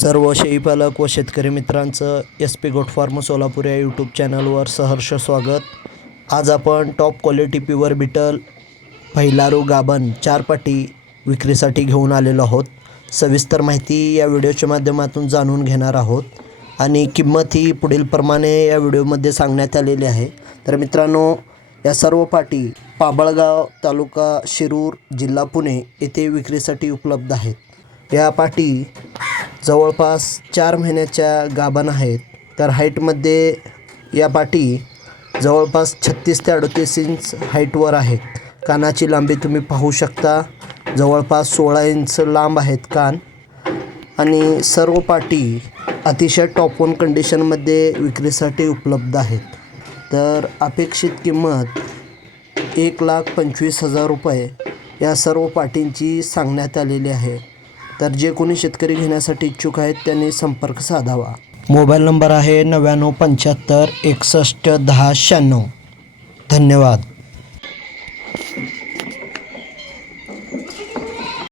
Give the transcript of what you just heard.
सर्व शेळीपालक व शेतकरी मित्रांचं S P goat farm Solapur या यूट्यूब चॅनलवर सहर्ष स्वागत. आज आपण टॉप क्वालिटी प्युअर बिटल पहिलारू गाबन चार पाटी विक्रीसाठी घेऊन आलेलो आहोत. सविस्तर माहिती या व्हिडिओच्या माध्यमातून जाणून घेणार आहोत. आणि किंमत ही पुढील प्रमाणे या व्हिडिओमध्ये सांगण्यात आलेली आहे. तर मित्रांनो या सर्व पाटी पाबळगाव तालुका शिरूर जिल्हा पुणे येथे विक्रीसाठी उपलब्ध आहेत. या पाटी जवळपास चार महिन्याच्या गाभण आहेत. तर हाईटमध्ये या पाटी जवळपास छत्तीस ते अडतीस इंच हाईटवर आहेत. कानाची लांबी तुम्ही पाहू शकता. जवळपास सोळा इंच लांब आहेत कान. आणि सर्व पाटी अतिशय टॉपवन कंडिशनमध्ये विक्रीसाठी उपलब्ध आहेत. तर अपेक्षित किंमत एक लाख पंचवीस हजार रुपये या सर्व पाटींची सांगण्यात आलेली आहे. तर जे कोणी शेतकरी घेण्यासाठी इच्छुक आहेत त्यांनी संपर्क साधावा. मोबाईल नंबर आहे नव्याण्णव पंच्याहत्तर एकसष्ट दहा शहाण्णव. धन्यवाद.